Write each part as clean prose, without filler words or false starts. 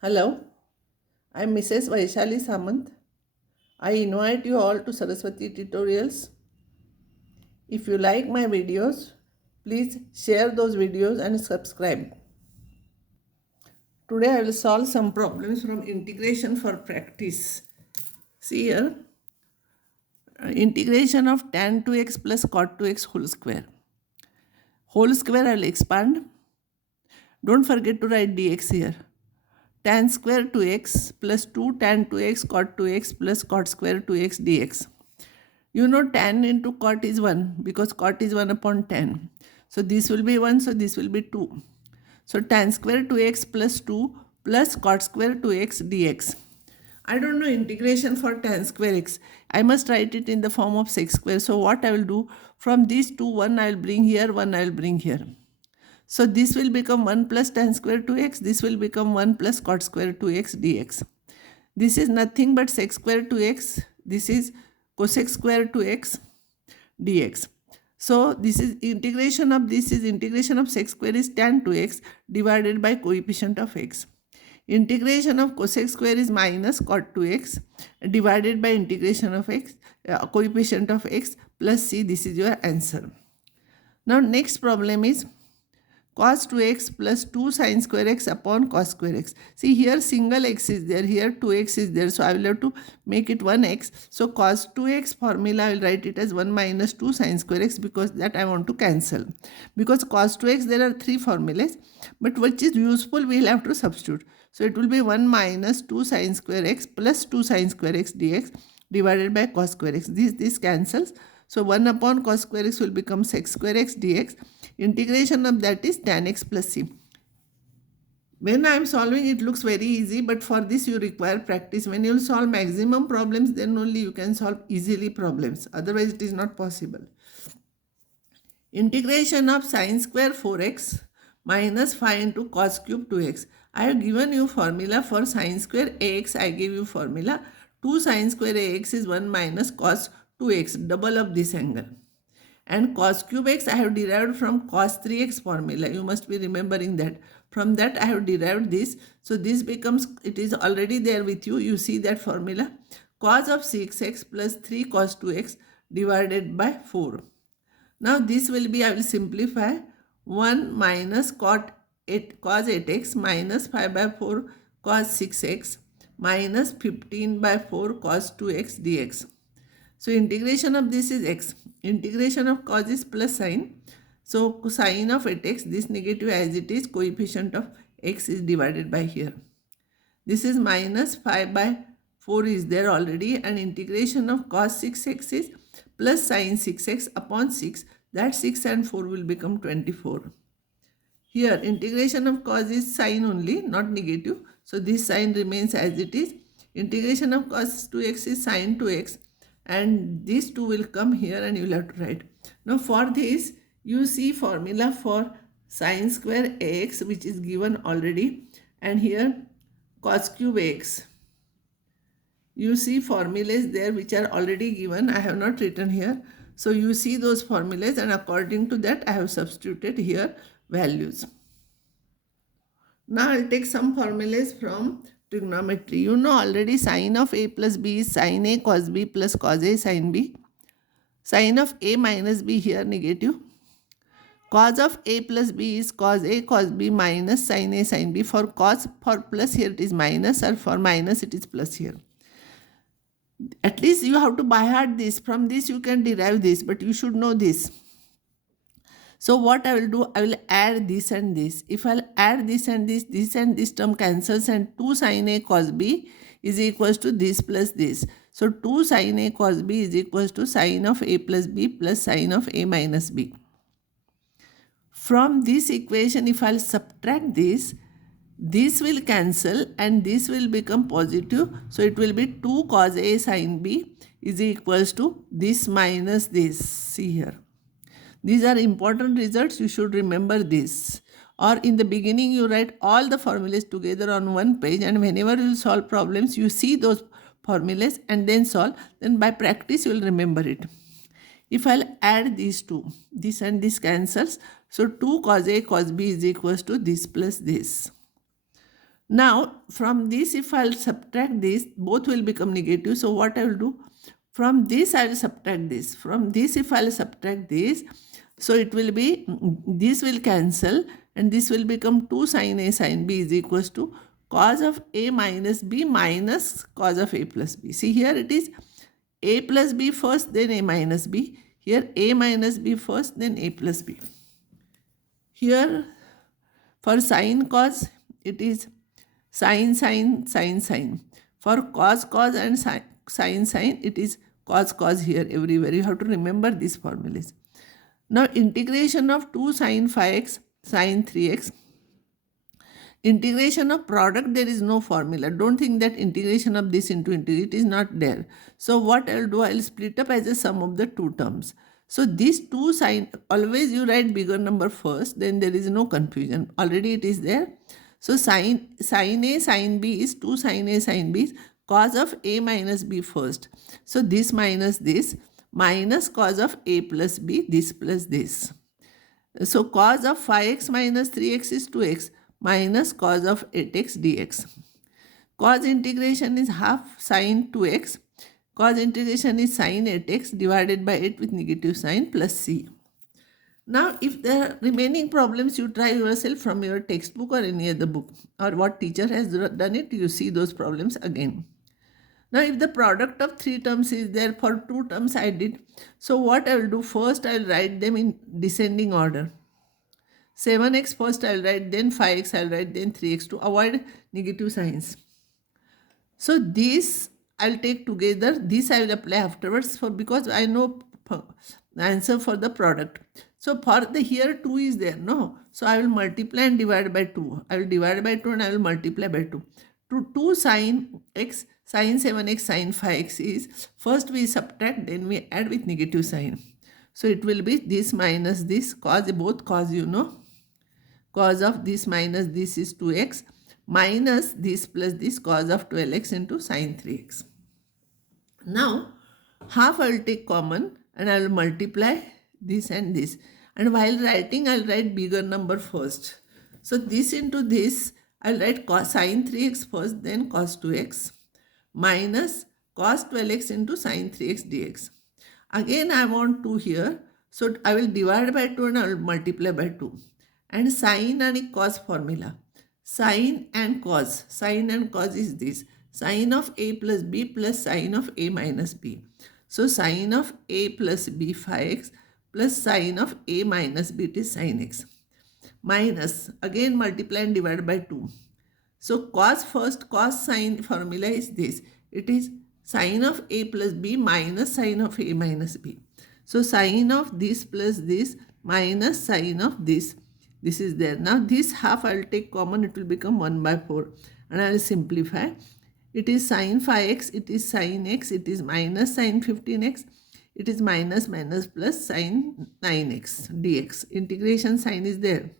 Hello, I'm Mrs. Vaishali Samant. I invite you all to Saraswati Tutorials. If you like my videos, please share those videos and subscribe. Today I will solve some problems from integration for practice. See here, integration of tan 2x plus cot 2x whole square. Whole square I will expand. Don't forget to write dx here. Tan square 2x plus 2 tan 2x cot 2x plus cot square 2x dx. You know tan into cot is 1 because cot is 1 upon tan. So this will be 1, so this will be 2. So tan square 2x plus 2 plus cot square 2x dx. I don't know integration for tan square x. I must write it in the form of sec square. So what I will do, from these two, 1 I will bring here, 1 I will bring here. So this will become 1 plus tan square 2x. This will become 1 plus cot square 2x dx. This is nothing but sec square 2x. This is cosec square 2x dx. So this is integration of sec square is tan 2x divided by coefficient of x. Integration of cosec square is minus cot 2x divided by integration of x, coefficient of x plus c. This is your answer. Now next problem is cos 2x plus 2 sin square x upon cos square x. See here single x is there, here 2x is there. So I will have to make it 1x. So cos 2x formula I will write it as 1 minus 2 sin square x because that I want to cancel. Because cos 2x there are 3 formulas, but which is useful we will have to substitute. So it will be 1 minus 2 sin square x plus 2 sin square x dx divided by cos square x. This cancels. So 1 upon cos square x will become sec square x dx. Integration of that is tan x plus c. When I am solving it looks very easy, but for this you require practice. When you will solve maximum problems, then only you can solve easily problems. Otherwise it is not possible. Integration of sin square 4x minus 5 into cos cube 2x. I have given you formula for sin square ax. I gave you formula. 2 sin square ax is 1 minus cos 2x, double of this angle. And cos cube x I have derived from cos 3x formula. You must be remembering that. From that I have derived this. So this becomes, it is already there with you. You see that formula. Cos of 6x plus 3 cos 2x divided by 4. Now this will be, I will simplify, 1 minus cos 8x minus 5 by 4 cos 6x minus 15 by 4 cos 2x dx. So integration of this is x. Integration of cos is plus sine. So sine of 8x, this negative as it is, coefficient of x is divided by here. This is minus 5 by 4 is there already, and integration of cos 6x is plus sine 6x upon 6. That 6 and 4 will become 24. Here integration of cos is sine only, not negative. So this sine remains as it is. Integration of cos 2x is sine 2x. And these two will come here and you will have to write. Now for this, you see formula for sin square ax which is given already, and here cos cube ax. You see formulas there which are already given. I have not written here. So you see those formulas, and according to that I have substituted here values. Now I will take some formulas from trigonometry. You know already sine of a plus b is sine a cos b plus cos a sin b. Sine of a minus b here negative. Cos of a plus b is cos a cos b minus sin a sin b. For cos, for plus here it is minus, or for minus it is plus here. At least you have to by heart this. From this you can derive this, but you should know this. So what I will do, I will add this and this. If I'll add this and this term cancels, and 2 sin a cos b is equals to this plus this. So 2 sin a cos b is equals to sin of a plus b plus sin of a minus b. From this equation, if I'll subtract this will cancel and this will become positive. So it will be 2 cos a sin b is equals to this minus this. See here. These are important results. You should remember this. Or in the beginning, you write all the formulas together on one page, and whenever you solve problems, you see those formulas and then solve. Then by practice, you will remember it. If I'll add these two, this and this cancels. So 2 cos a cos b is equals to this plus this. Now from this, if I'll subtract this, both will become negative. So what I will do? From this I will subtract this. From this, if I'll subtract this, so it will be, this will cancel and this will become 2 sin A sin B is equals to cos of A minus B minus cos of A plus B. See, here it is A plus B first, then A minus B. Here A minus B first, then A plus B. Here for sin cos, it is sin sin sin sin. For cos cos and sin sin, it is cos cos here everywhere. You have to remember these formulas. Now integration of 2 sin 5x sin 3x. Integration of product, there is no formula. Don't think that integration of this into it is not there. So what I'll do, I'll split up as a sum of the two terms. So these 2 sin, always you write bigger number first, then there is no confusion. Already it is there. So sin A sin B is 2 sin A sin B is cos of A minus B first. So this minus cos of A plus B, this plus this. So cos of 5x minus 3x is 2x minus cos of 8x dx. Cos integration is half sin 2x. Cos integration is sin 8x divided by 8 with negative sign plus c. Now, if the remaining problems you try yourself from your textbook or any other book, or what teacher has done it, you see those problems again. Now, if the product of 3 terms is there, for 2 terms I did. So what I will do, first I will write them in descending order. 7x first I will write, then 5x I will write, then 3x to avoid negative signs. So this I will take together, this I will apply afterwards for, because I know the answer for the product. So for the here 2 is there, no? So I will multiply and divide by 2. I will divide by 2 and I will multiply by 2. 2 sin x, sin 7x, sin 5x is, first we subtract, then we add with negative sign. So it will be this minus this, cos, both cos you know. Cos of this minus this is 2x minus this plus this, cos of 12x into sin 3x. Now half I will take common and I will multiply this and this. And while writing, I will write bigger number first. So this into this, I will write cos sin 3x first, then cos 2x minus cos 12x into sin 3x dx. Again I want 2 here. So I will divide by 2 and I will multiply by 2. And sin and cos formula. Sin and cos is this. Sin of A plus B plus sin of A minus B. So sin of A plus B 5x plus sin of A minus B, it is sin x. Minus, again multiply and divide by 2. So cos first, cos sin formula is this. It is sin of A plus B minus sin of A minus B. So sin of this plus this minus sin of this. This is there. Now this half I will take common, it will become 1 by 4. And I will simplify. It is sin 5x, it is sin x, it is minus sin 15x. It is minus plus sin 9x dx. Integration sign is there.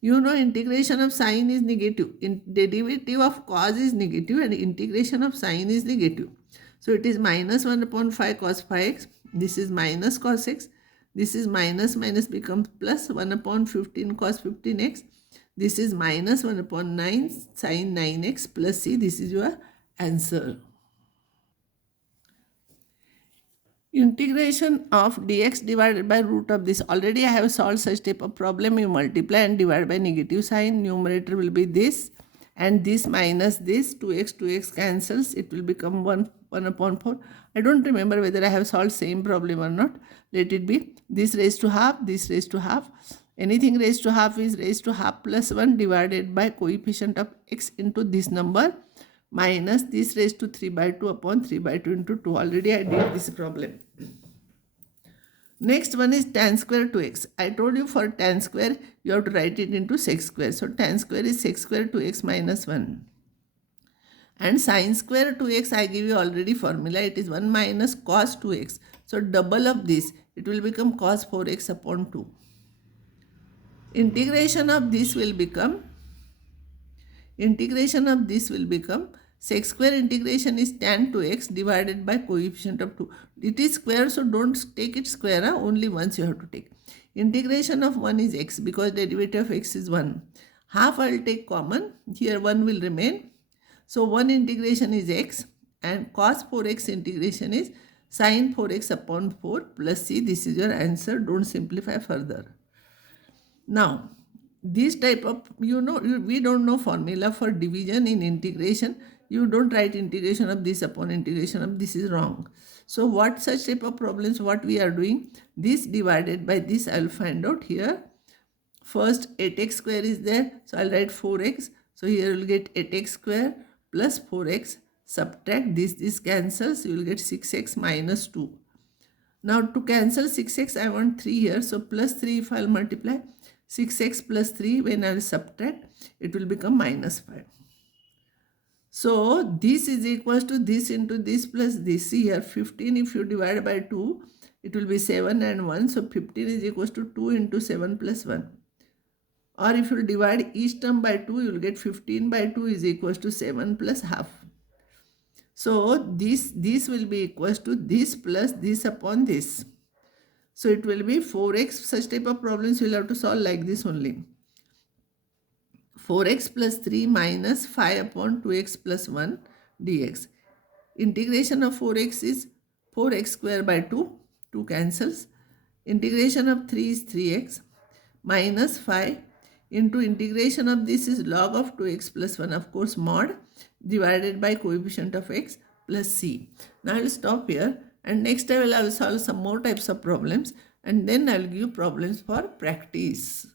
You know integration of sin is negative. Derivative of cos is negative and integration of sin is negative. So it is minus 1 upon 5 cos 5x. This is minus cos x. This is minus becomes plus 1 upon 15 cos 15x. This is minus 1 upon 9 sin 9x plus c. This is your answer. Integration of dx divided by root of this. Already I have solved such type of problem. You multiply and divide by negative sign. Numerator will be this and this minus this. 2x cancels. It will become 1 upon 4. I don't remember whether I have solved same problem or not. Let it be. This raised to half, this raised to half. Anything raised to half is raised to half plus 1 divided by coefficient of x into this number minus this raised to 3 by 2 upon 3 by 2 into 2. Already I did this problem. Next one is tan square 2x. I told you for tan square you have to write it into sec square. So tan square is sec square 2x minus 1. And sin square 2x I give you already formula. It is 1 minus cos 2x. So double of this. It will become cos 4x upon 2. Integration of this will become sec square integration is tan 2x divided by coefficient of 2. It is square, so don't take it square. Only once you have to take. Integration of 1 is x because derivative of x is 1. Half I will take common. Here 1 will remain. So 1 integration is x and cos 4x integration is sin 4x upon 4 plus c. This is your answer. Don't simplify further. Now, this type of, we don't know formula for division in integration. You don't write integration of this upon integration of this is wrong. So what such type of problems, what we are doing, this divided by this I will find out here. First 8x square is there, so I'll write 4x. So here you will get 8x square plus 4x. Subtract this cancels, you will get 6x minus 2. Now to cancel 6x, I want 3 here. So plus 3 if I'll multiply. 6x plus 3, when I will subtract, it will become minus 5. So this is equals to this into this plus this. See here, 15 if you divide by 2, it will be 7 and 1. So 15 is equals to 2 into 7 plus 1. Or if you divide each term by 2, you will get 15 by 2 is equals to 7 plus half. So this will be equals to this plus this upon this. So it will be 4x. Such type of problems you will have to solve like this only. 4x plus 3 minus 5 upon 2x plus 1 dx. Integration of 4x is 4x square by 2. 2 cancels. Integration of 3 is 3x minus 5 into integration of this is log of 2x plus 1, of course mod, divided by coefficient of x plus c. Now I will stop here and next time I will solve some more types of problems and then I will give problems for practice.